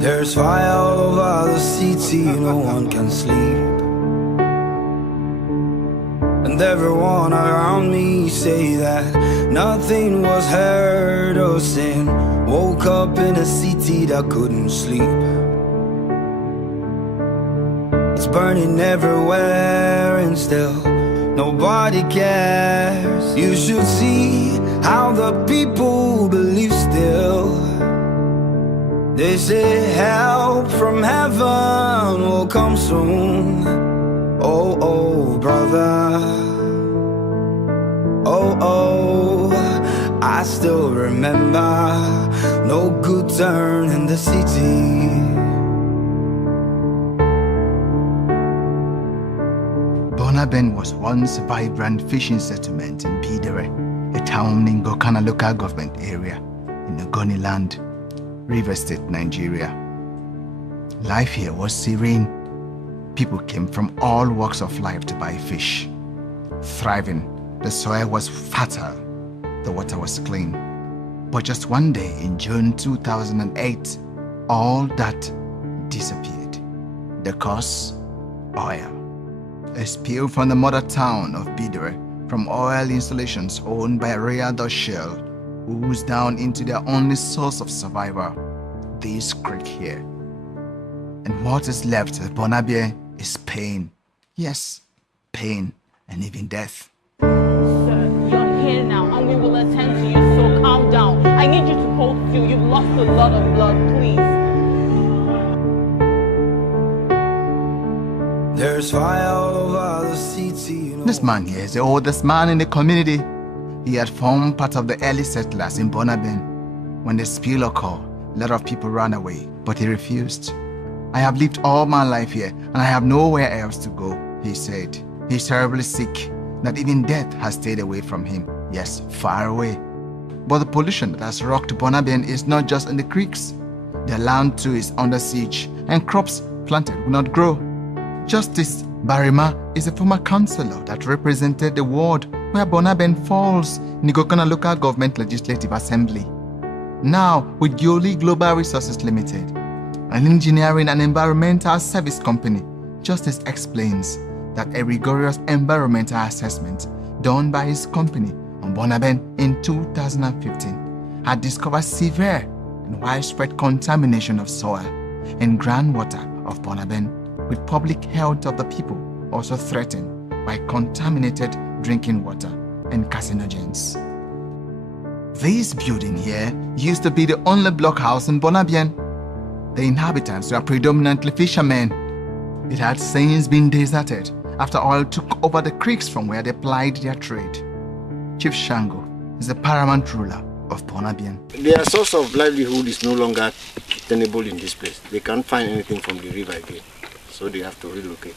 There's fire all over the city, no one can sleep. And everyone around me say that nothing was heard or seen. Woke up in a city that couldn't sleep. It's burning everywhere and still nobody cares. You should see how the people believe still. They say help from heaven will come soon. Oh, oh, brother. Oh, oh, I still remember no good turn in the city. Bonaben was once a vibrant fishing settlement in Bidere, a town in Gokana local government area in Ogoni land, River State, Nigeria. Life here was serene. People came from all walks of life to buy fish. Thriving, the soil was fertile, the water was clean. But just one day in June 2008, all that disappeared. The cause? Oil. A spill from the mother town of Bidere from oil installations owned by Royal Shell oozed down into their only source of survival, this creek here. And what is left of Bonabie is pain. Yes, pain and even death. Sir, you're here now and we will attend to you, so calm down. I need you to hold still. You've lost a lot of blood, please. There's fire all over the city. This man here is the oldest man in the community. He had formed part of the early settlers in Bonaben. When the spill occurred, a lot of people ran away, but he refused. I have lived all my life here and I have nowhere else to go, he said. He's terribly sick, that even death has stayed away from him. Yes, far away. But the pollution that has rocked Bonaben is not just in the creeks. The land too is under siege and crops planted will not grow. Justice Barima is a former councillor that represented the ward where Bonaben falls in the Gokana Local Government Legislative Assembly. Now, with Yoli Global Resources Limited, an engineering and environmental service company, Justice explains that a rigorous environmental assessment done by his company on Bonaben in 2015 had discovered severe and widespread contamination of soil and groundwater of Bonaben, with public health of the people also threatened by contaminated drinking water and carcinogens. This building here used to be the only blockhouse in Bonaben. The inhabitants were predominantly fishermen. It had since been deserted after oil took over the creeks from where they plied their trade. Chief Shango is the paramount ruler of Bonaben. Their source of livelihood is no longer tenable in this place. They can't find anything from the river again, so they have to relocate.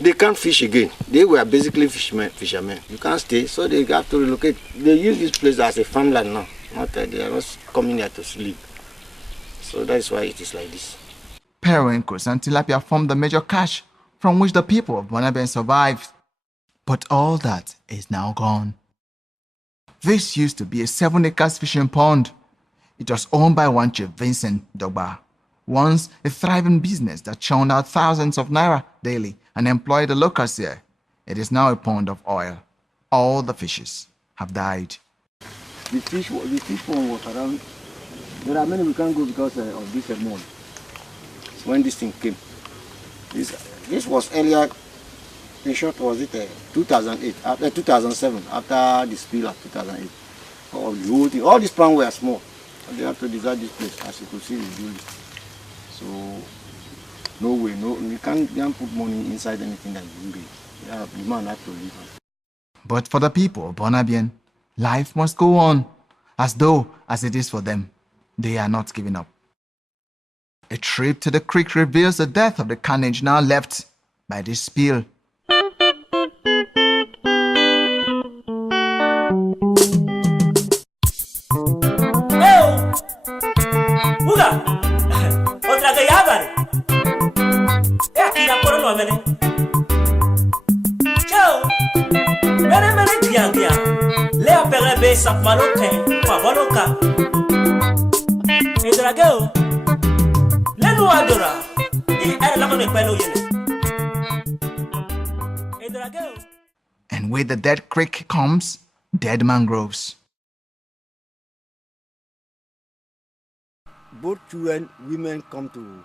They can't fish again. They were basically fishermen. You can't stay, so they have to relocate. They use this place as a farmland now. They are not coming here to sleep. So that's why it is like this. Periwinkles and tilapia form the major catch from which the people of Bonaben survived. But all that is now gone. This used to be a 7-acre fishing pond. It was owned by one Chief Vincent Dogba, once a thriving business that churned out thousands of naira daily and employed the locals here. It is now a pond of oil. All the fishes have died. The fish pond was around. There are many we can't go because of this month. When this thing came, this was earlier. In short, was it 2008, 2007, after the spill of 2008. All the whole thing, all these plants were small. They have to desert this place, as you could see, the building. So, no way, you can't put money inside anything that is big. The man has to live. But for the people of Bonaben, life must go on, as it is for them. They are not giving up. A trip to the creek reveals the death of the carnage now left by this spill. Edrageo. Lenu adora. I la mano pelo yene. Edrageo. And with the dead creek comes dead mangroves. Both children, women come to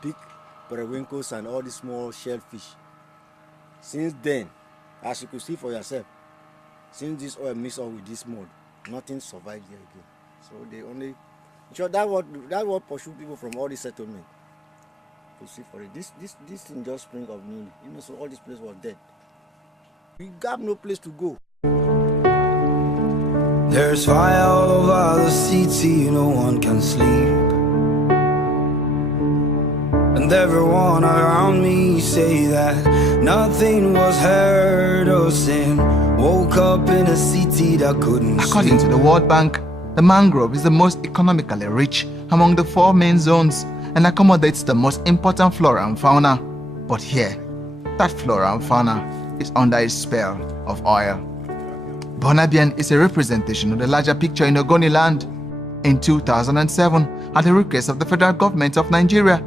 pick periwinkles and all these small shellfish. Since then, as you could see for yourself, since this oil mixed up with this mud, nothing survived here again. So they only, sure that what pursued people from all these settlements to see for it. This thing just spring up newly. You know, so all this place was dead. We got no place to go. There's fire all over the city, no one can sleep. And everyone around me say that nothing was heard or seen. Woke up in a city that couldn't According to the World Bank, the mangrove is the most economically rich among the 4 main zones and accommodates the most important flora and fauna. But here, that flora and fauna is under a spell of oil. Bonabian is a representation of the larger picture in Ogoni land. In 2007, at the request of the federal government of Nigeria,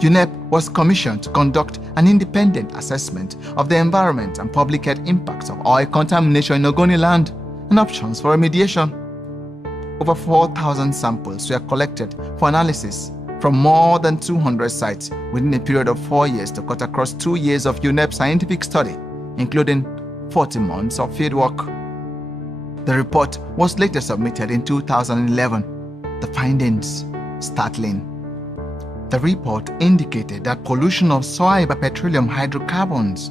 UNEP was commissioned to conduct an independent assessment of the environment and public health impacts of oil contamination in Ogoni land and options for remediation. Over 4,000 samples were collected for analysis from more than 200 sites within a period of 4 years to cut across 2 years of UNEP scientific study, including 40 months of fieldwork. The report was later submitted in 2011. The findings startling. The report indicated that pollution of soil by petroleum hydrocarbons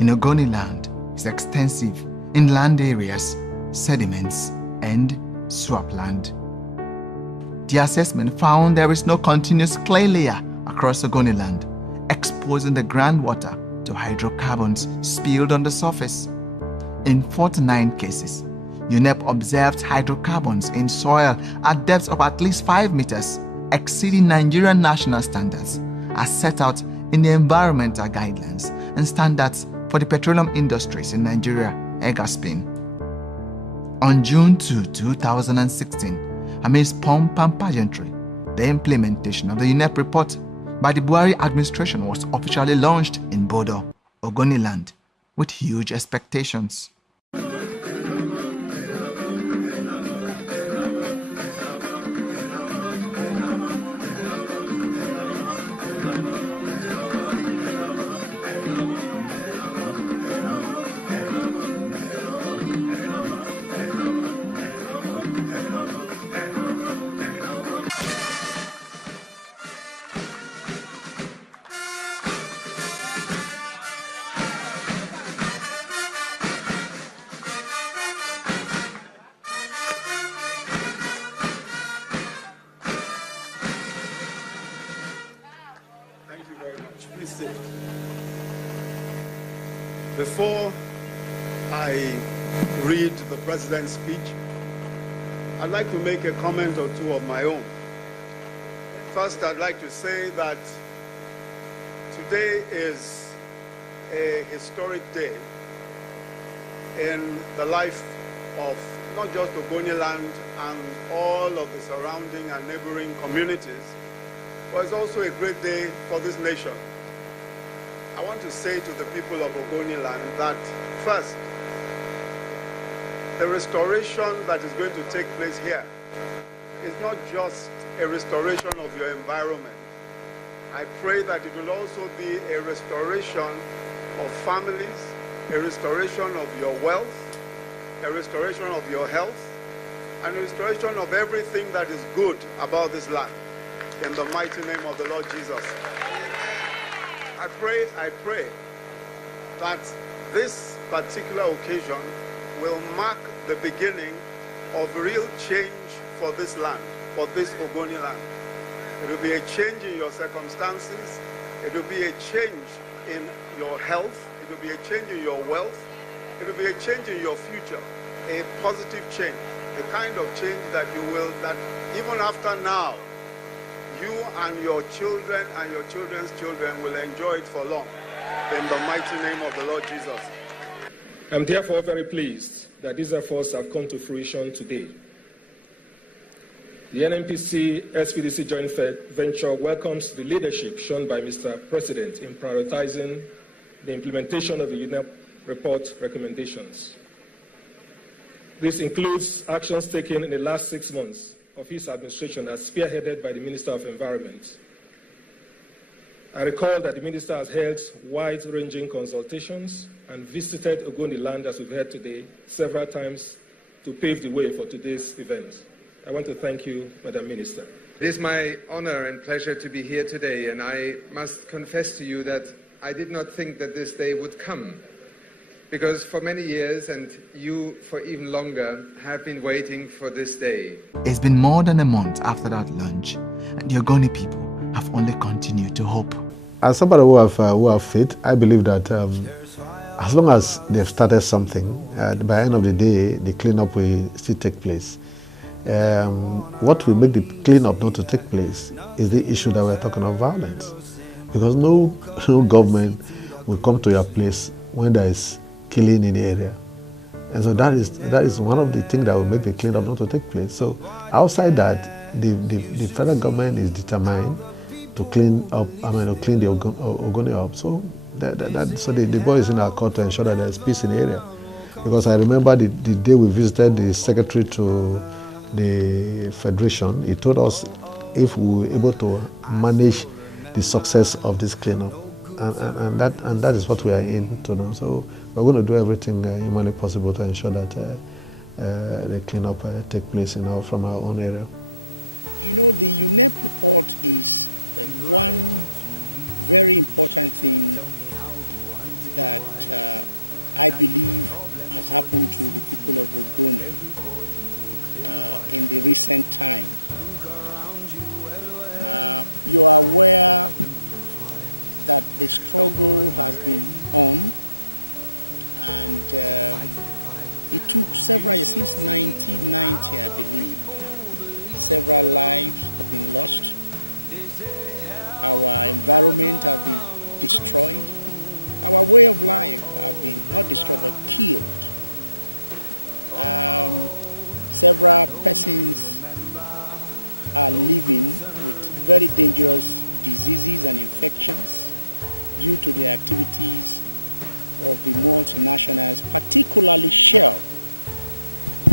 in Ogoni land is extensive in land areas, sediments, and swampland. The assessment found there is no continuous clay layer across Ogoni land, exposing the groundwater to hydrocarbons spilled on the surface. In 49 cases, UNEP observed hydrocarbons in soil at depths of at least 5 meters, exceeding Nigerian national standards as set out in the environmental guidelines and standards for the petroleum industries in Nigeria, EGASPIN. On June 2, 2016, amidst pomp and pageantry, the implementation of the UNEP report by the Buhari administration was officially launched in Bodo, Ogoni land, with huge expectations. Please sit. Before I read the President's speech, I'd like to make a comment or two of my own. First, I'd like to say that today is a historic day in the life of not just Ogoni land and all of the surrounding and neighboring communities, but it's also a great day for this nation. I want to say to the people of Ogoni land that first, the restoration that is going to take place here is not just a restoration of your environment. I pray that it will also be a restoration of families, a restoration of your wealth, a restoration of your health, and a restoration of everything that is good about this land. In the mighty name of the Lord Jesus. I pray that this particular occasion will mark the beginning of real change for this land, for this Ogoni land. It will be a change in your circumstances. It will be a change in your health. It will be a change in your wealth. It will be a change in your future, a positive change, the kind of change that you will, that even after now, you and your children and your children's children will enjoy it for long. In the mighty name of the Lord Jesus. I'm therefore very pleased that these efforts have come to fruition today. The NNPC SPDC joint venture welcomes the leadership shown by Mr. President in prioritizing the implementation of the UNEP report recommendations. This includes actions taken in the last 6 months of his administration as spearheaded by the Minister of Environment. I recall that the Minister has held wide-ranging consultations and visited Ogoni land, as we've heard today, several times to pave the way for today's event. I want to thank you, Madam Minister. It is my honor and pleasure to be here today, and I must confess to you that I did not think that this day would come, because for many years, and you for even longer, have been waiting for this day. It's been more than a month after that lunch, and the Ogoni people have only continued to hope. As somebody who have faith, I believe that as long as they've started something, by the end of the day, the cleanup will still take place. What will make the cleanup not to take place is the issue that we're talking of violence. Because no government will come to your place when there is killing in the area. And so that is one of the things that will make the cleanup not to take place. So outside that, the federal government is determined to clean up, to clean the Ogoni up. So the ball is in our court to ensure that there is peace in the area. Because I remember the day we visited the secretary to the Federation, he told us if we were able to manage the success of this cleanup. And that is what we are in to know. So we're going to do everything humanly possible to ensure that the cleanup take place from our own area. You know, the UNEP report is one very important thing that I believe has happened to the people of Ogoni in the recent time. You are aware that the struggle has been on, and it took several years, since 1990 I believe. Several lives have been lost. Our environment has been destroyed. Our way of life have been not destroyed but killed. Several persons are living with very dangerous diseases and infections due to the activities of the multinationals, particularly Shell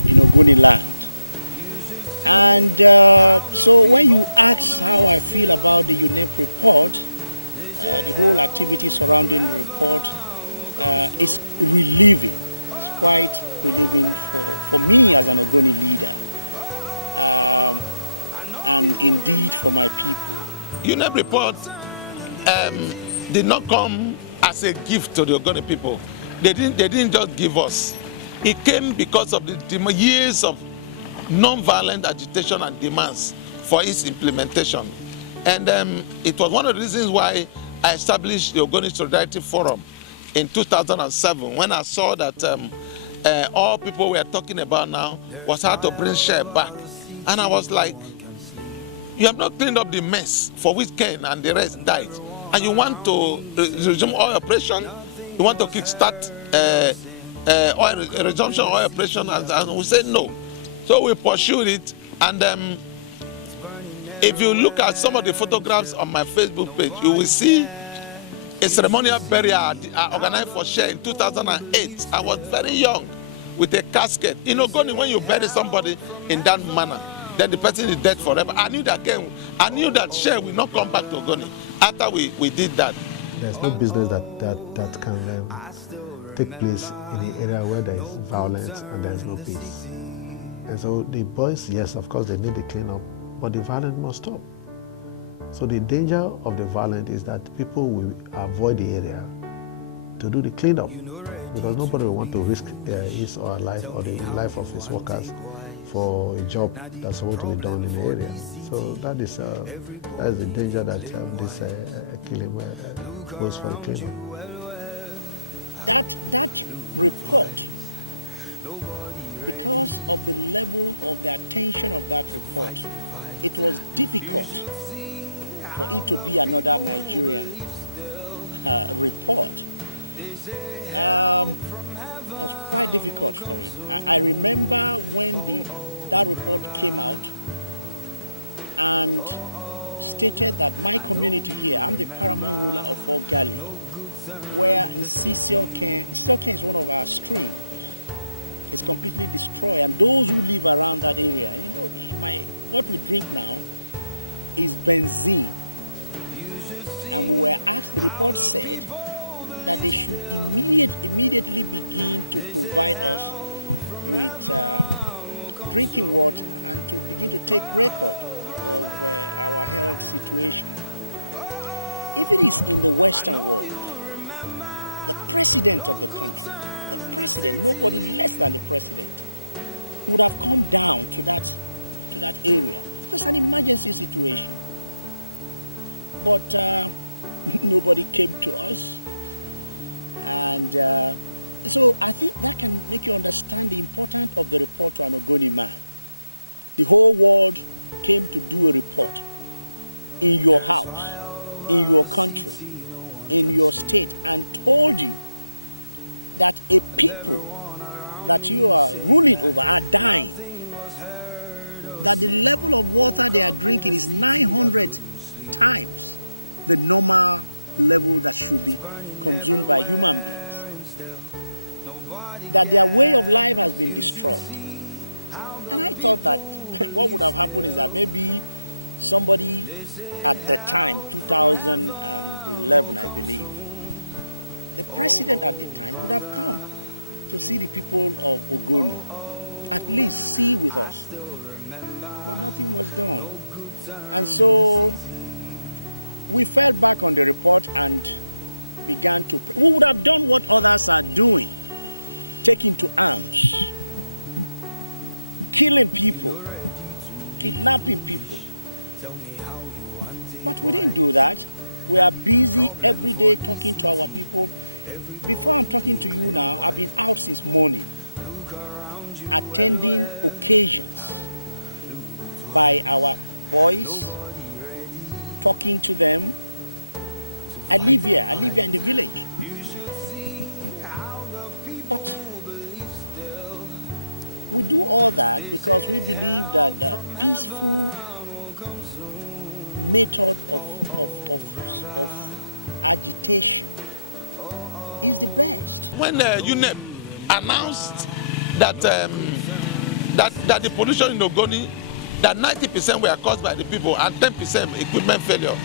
in Ogoni land. And so when you ask how I feel about the UNEP report, the whole activity surrounding the report is relieving. It's quite relieving for me as an Ogoni leader, and indeed for my people. UNEP report did not come as a gift to the Ogoni people. They didn't just give us. It came because of the years of non-violent agitation and demands for its implementation. And it was one of the reasons why I established the Ogoni Solidarity Forum in 2007, when I saw that all people were talking about now was how to bring share back. And I was like, you have not cleaned up the mess for which Ken and the rest died. And you want to resume oil operation? You want to kickstart resumption of oil operation? And we said no. So we pursued it. And if you look at some of the photographs on my Facebook page, you will see a ceremonial burial organized for Share in 2008. I was very young with a casket. In Ogoni, when you bury somebody in that manner, then the person is dead forever. I knew that Share will not come back to Ogoni after we did that. There's no business that can take place in the area where there is violence and there is no peace. And so the boys, yes, of course, they need the cleanup, but the violence must stop. So the danger of the violence is that people will avoid the area to do the cleanup, because nobody will want to risk his or her life or the life of his workers for a job that's supposed to be done in the area. So that is the danger that this killing poses for the cleanup. That report, because of the level of the attention of that report, it was difficult for it to be another Nigerian report. It was quite difficult for it. I remember when that report came out, and stated that my community here, I'm the paramount ruler of Ogoni, where in Sisioken is one of our streams. It's completely destroyed, and those who live around that area, and what we drink now is benzene. And we were asked, the report said that they should immediately begin to provide us with drinking water and to begin to take record of our health situation. If it is in the Western world, the president of the country, nobody less than the president, would have come down to that area. It's an emergency situation. But nobody came to us. And so I think that can make you understand the importance of the report to an Ogoni man. The whole world came to do a report in your house, in your country, in your state, and told you that a people that you are ruling over are dying, that the level of water they are drinking is 900 times the normal level that should be consumed by human beings, that their way of life has been destroyed. And I thought that what would have happened is that maybe somebody at the time, 2011, I believe, the president at the time would have come to see the people of Ogoni, at least see with us. But nothing was done. And so we fell back on the report and began to pray. We would have done what others are doing, taking to arms, killing people, kidnapping people. But we didn't do that. We are busy every day talking to our people. Before I'm talking to you now, I've been out since morning, attending occasions by our boys, talking to them. I live here in the village. But we do all that because we believe that the peaceful method of agitation is the best. When UNEP announced that that the pollution in Ogoni, that 90% were caused by the people and 10% equipment failure,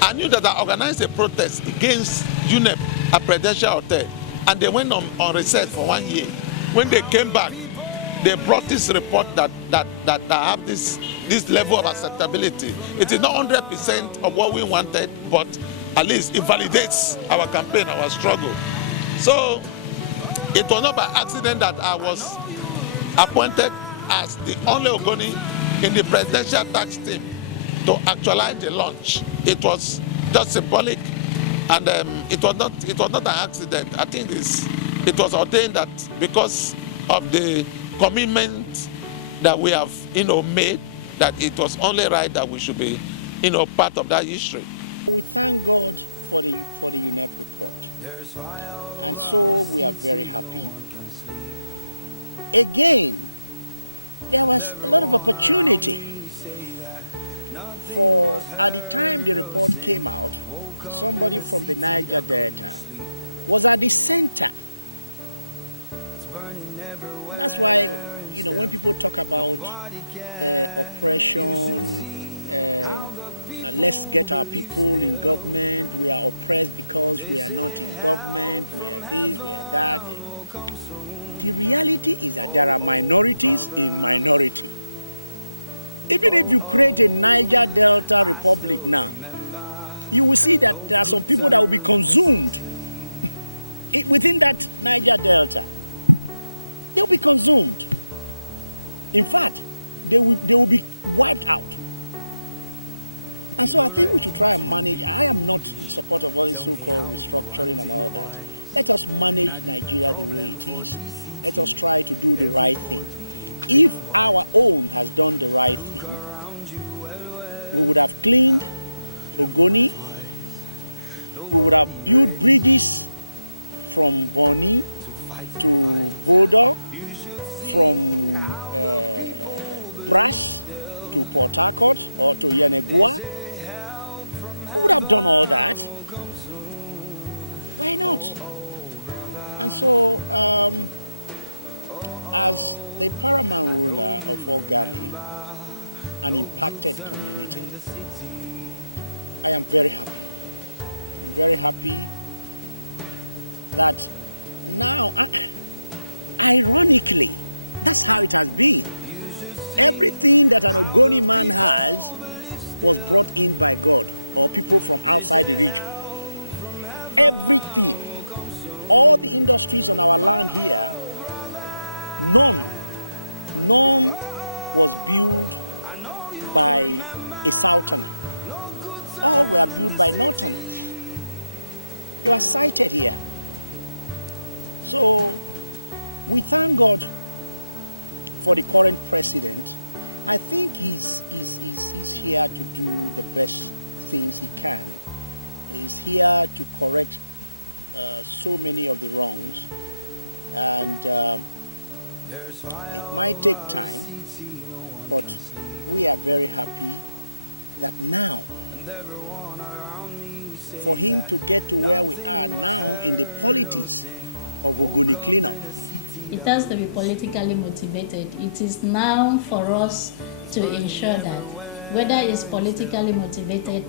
I knew that I organized a protest against UNEP at Presidential Hotel, and they went on research for 1 year. When they came back, they brought this report that have this level of acceptability. It is not 100% of what we wanted, but at least it validates our campaign, our struggle. So it was not by accident that I was appointed as the only Ogoni in the presidential tax team to actualize the launch. It was just symbolic, and it was not an accident. I think it was ordained that because of the commitment that we have made, that it was only right that we should be part of that history. We thank God for the UNEP report, and so we are very happy. Again, there was a lot of opportunity for, at the time the report came out, somebody from the Niger Delta was at the center. That's why, when people talk about oppression, let's get our people in government, we are oppressed because we are not in government, we are this, we are that. The reality is that there are minorities in minority. Even if you create a Niger Delta Republic now, you will see that there are some people that will be consumed within that Niger Delta. They'll be consumed. In fact, they will be wiped out. And so I think we should try and manage. I am not in support of all this so-called restructuring and all that. Let us manage Nigeria the way it is. Let us try to do the right thing. If our own has done the right thing, we would have cleaned Ogoni, we would have built bridges from Boni to Bodo, from Brass to Port Harcourt or to Yenegua. Who would have done all that? Why not? And so, as the paramount ruler of Ogoni, an impacted community, I am very happy. I'm very happy that now, ironically, that's how it has been. Everything that an Ogoni man has was brought in by God or people from outside the region. Everything, all the industries on our land here, none was built by a southerner. All were built by northerners. You are sighted here. So we thank God for the current president. I think he's here to do the best things he can. He's here to correct so many of the wrongs, and it might take time, but we are very happy that now, for him to get to where we are now in the politics of Ogoni cleanup. It has to be politically motivated. It is now for us to ensure that whether it's politically motivated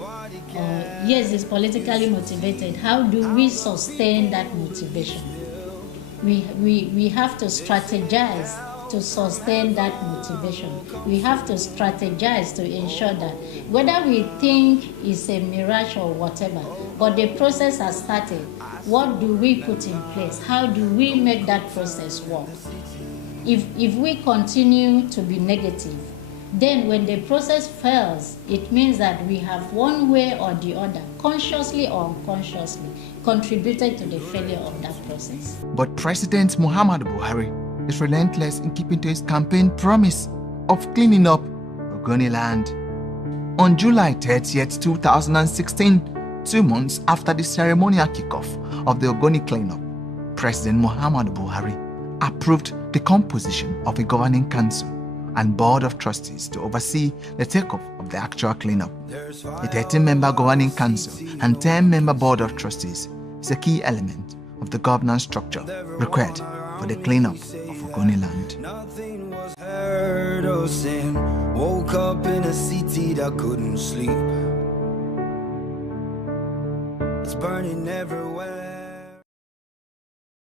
or yes, it's politically motivated, how do we sustain that motivation? We have to strategize to sustain that motivation. We have to strategize to ensure that whether we think it's a mirage or whatever, but the process has started, what do we put in place? How do we make that process work? If we continue to be negative, then when the process fails, it means that we have one way or the other, consciously or unconsciously, contributed to the failure of that process. But President Muhammadu Buhari is relentless in keeping to his campaign promise of cleaning up Ogoni land. On July 30th, 2016, 2 months after the ceremonial kickoff of the Ogoni cleanup, President Muhammadu Buhari approved the composition of a governing council and board of trustees to oversee the takeoff of the actual cleanup. A 13-member governing council and 10-member board of trustees is a key element of the governance structure required for the cleanup of Ogoni land. Nothing was heard or seen. Woke up in a city that couldn't sleep. It's burning everywhere.